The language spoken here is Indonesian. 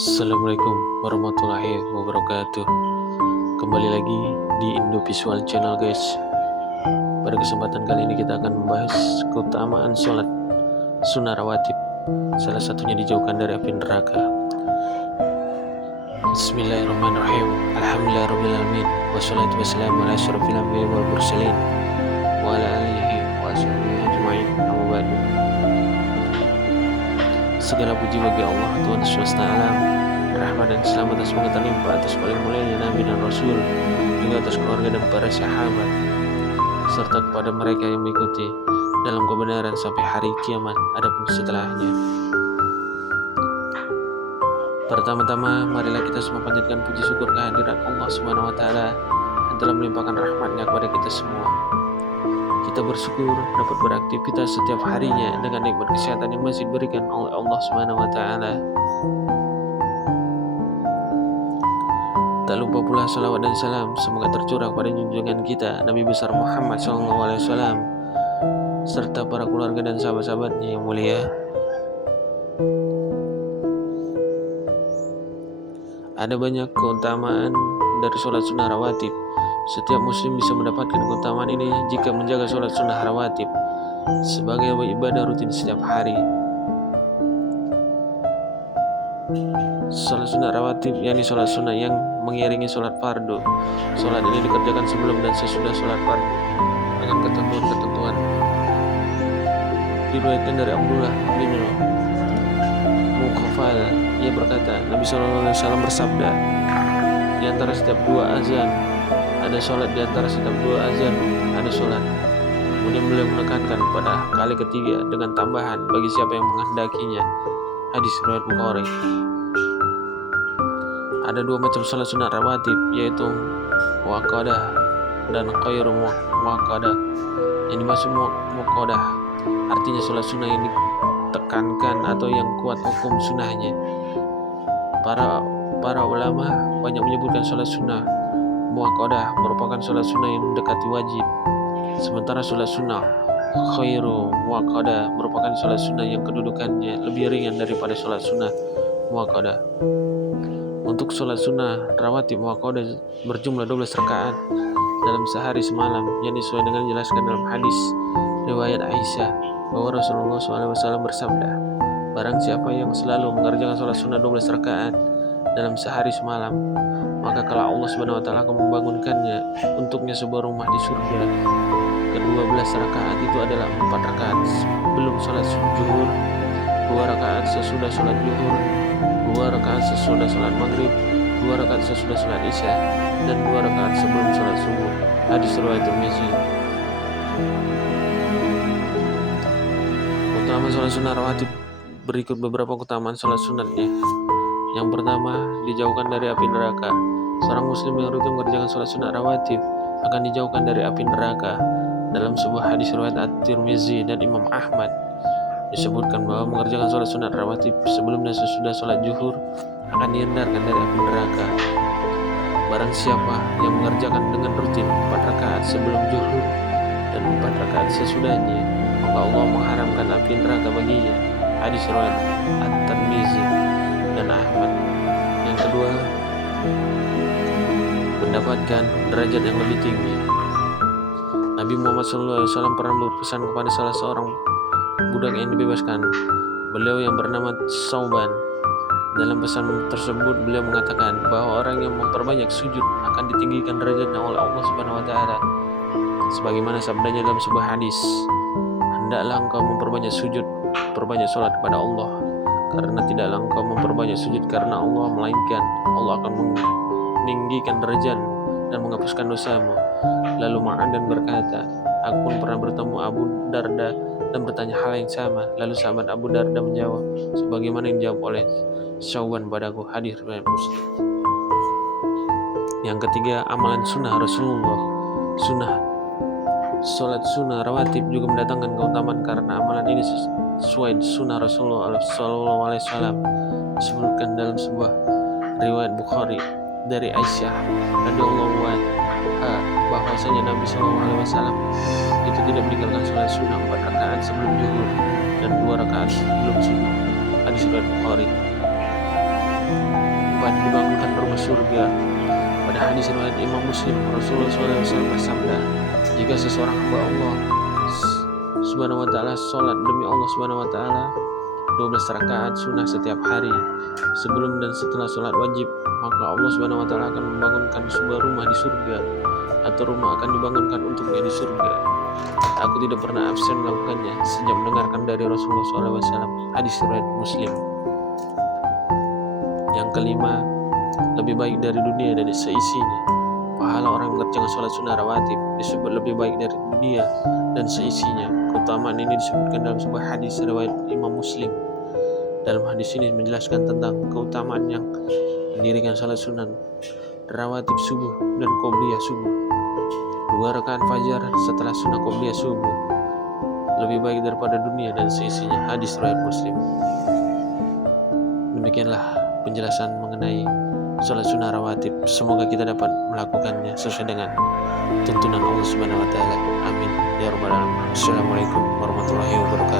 Assalamualaikum warahmatullahi wabarakatuh. Kembali lagi di Indo Visual Channel guys. Pada kesempatan kali ini kita akan membahas keutamaan sholat sunnah rawatib, salah satunya dijauhkan dari api neraka. Bismillahirrahmanirrahim. Alhamdulillahirrahmanirrahim. Wassalatu wassalamu ala asyrafil anbiya'i wal mursalin wa ala alihi wa sahbihi ajma'in. Amma ba'du. Segala puji bagi Allah, Tuhan semesta alam. Rahmat dan selamat semoga terlimpah atas paling mulianya Nabi dan Rasul, juga atas keluarga dan para sahabat, serta kepada mereka yang mengikuti dalam kebenaran sampai hari kiamat adapun setelahnya. Pertama-tama, marilah kita semua panjatkan puji syukur kehadiran Allah Subhanahu wa taala yang telah melimpahkan rahmatnya kepada kita semua. Kita bersyukur dapat beraktivitas setiap harinya dengan nikmat kesehatan yang masih diberikan oleh Allah Subhanahu wa taala. Tak lupa pula salawat dan salam semoga tercurah pada junjungan kita Nabi besar Muhammad SAW serta para keluarga dan sahabat-sahabatnya yang mulia. Ada banyak keutamaan dari sholat sunnah rawatib. Setiap muslim bisa mendapatkan keutamaan ini jika menjaga sholat sunnah rawatib sebagai ibadah rutin setiap hari. Sholat sunnah rawatib yakni sholat sunnah yang mengiringi sholat fardu. Sholat ini dikerjakan sebelum dan sesudah sholat fardu dengan ketentuan-ketentuan. Diriwayatkan dari Abdullah bin Mughafal, ia berkata, Nabi SAW bersabda, di antara setiap dua azan ada sholat, di antara setiap dua azan ada sholat. Kemudian beliau menekankan pada kali ketiga dengan tambahan bagi siapa yang menghendakinya. Hadis riwayat Bukhari. Ada dua macam sholat sunnah rawatib, yaitu muaqqadah dan khairu muaqqadah. Yang dimaksud muaqqadah artinya sholat sunnah yang ditekankan atau yang kuat hukum sunnahnya. Para ulama banyak menyebutkan sholat sunnah muaqqadah merupakan sholat sunnah yang mendekati wajib, sementara sholat sunnah khairu muaqqadah merupakan sholat sunnah yang kedudukannya lebih ringan daripada sholat sunnah muaqqadah. Untuk sholat sunnah rawatib muaqqadah berjumlah 12 rakaat dalam sehari semalam, yang sesuai dengan dijelaskan dalam hadis riwayat Aisyah bahwa Rasulullah SAW bersabda, barang siapa yang selalu mengerjakan sholat sunnah 12 rakaat dalam sehari semalam, maka kalau Allah Subhanahu wa taala akan membangunkannya untuknya sebuah rumah di surga. Ke-12 rakaat itu adalah 4 rakaat sebelum sholat zuhur, 2 rakaat sesudah sholat zuhur, 2 rakaat sesudah sholat maghrib, 2 rakaat sesudah sholat isya, dan 2 rakaat sebelum sholat subuh. Hadis riwayat Tirmizi. Keutamaan sholat sunnah rawatib, berikut beberapa keutamaan sholat sunatnya. Yang pertama, dijauhkan dari api neraka. Seorang muslim yang rutin mengerjakan sholat sunnah rawatib akan dijauhkan dari api neraka. Dalam sebuah hadis riwayat At-Tirmizi dan Imam Ahmad disebutkan bahwa mengerjakan sholat sunnah rawatib sebelum dan sesudah sholat zuhur akan dihindarkan dari api neraka. Barang siapa yang mengerjakan dengan rutin 4 rakaat sebelum zuhur dan 4 rakaat sesudahnya, maka Allah mengharamkan api neraka baginya. Hadis riwayat At-Tirmizi dan Ahmad. Yang kedua, mendapatkan derajat yang lebih tinggi. Nabi Muhammad SAW pernah berpesan kepada salah seorang budak yang dibebaskan, beliau yang bernama Sauban. Dalam pesan tersebut beliau mengatakan bahwa orang yang memperbanyak sujud akan ditinggikan derajatnya oleh Allah Subhanahu wa taala. Sebagaimana sabdanya dalam sebuah hadis, hendaklah engkau memperbanyak sujud, perbanyak salat kepada Allah, karena tidaklah engkau memperbanyak sujud karena Allah, melainkan Allah akan meninggikan derajatmu dan menghapuskan dosamu. Lalu Ma'adan berkata, aku pun pernah bertemu Abu Darda dan bertanya hal yang sama. Lalu sahabat Abu Darda menjawab sebagaimana yang dijawab oleh Syauban padaku. Hadis riwayat Muslim. Yang ketiga, amalan sunnah Rasulullah. Sholat sunnah rawatib juga mendatangkan keutamaan karena amalan ini sesuai sunnah Rasulullah SAW. Disebutkan dalam sebuah riwayat Bukhari dari Aisyah radhiyallahu anha bahwasanya Nabi SAW itu tidak meninggalkan sholat sunnah 4 rakaat sebelum zuhur dan 2 rakaat sebelum subuh. Hadis riwayat Bukhari. akan dibangunkan rumah surga. Pada hadis riwayat Imam Muslim, Rasulullah SAW bersabda, jika seseorang hamba Allah Subhanahu wa ta'ala sholat demi Allah Subhanahu wa ta'ala 12 rakaat sunnah setiap hari sebelum dan setelah sholat wajib, maka Allah Subhanahu wa ta'ala akan membangunkan sebuah rumah di surga, atau rumah akan dibangunkan untuknya di surga. Aku tidak pernah absen melakukannya sejak mendengarkan dari Rasulullah SAW. Hadis riwayat Muslim. Yang kelima, lebih baik dari dunia dan seisinya. Pahala orang mengerjakan sholat sunnah rawatib disebut lebih baik dari dunia dan seisinya. Keutamaan ini disebutkan dalam sebuah hadis riwayat Imam Muslim. Dalam hadis ini menjelaskan tentang keutamaan yang mendirikan sholat sunnah rawatib subuh dan qobliyah subuh. 2 rakaat fajar setelah sunnah qobliyah subuh lebih baik daripada dunia dan seisinya. Hadis riwayat Muslim. Demikianlah penjelasan mengenai sholat sunnah rawatib. Semoga kita dapat melakukannya sesuai dengan tuntunan Allah Subhanahu wa ta'ala. Amin ya rabbal alamin. Assalamualaikum warahmatullahi wabarakatuh.